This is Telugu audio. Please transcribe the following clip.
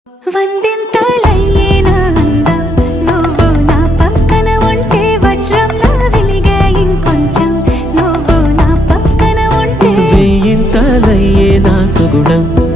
వందింతలయ్యేనా అందం నువ్వు నా పక్కన ఉంటే వజ్రంలా వెలిగే ఇంకొంచెం నువ్వు నా పక్కన ఉంటే వేయింతలయ్యేనా సుగుణం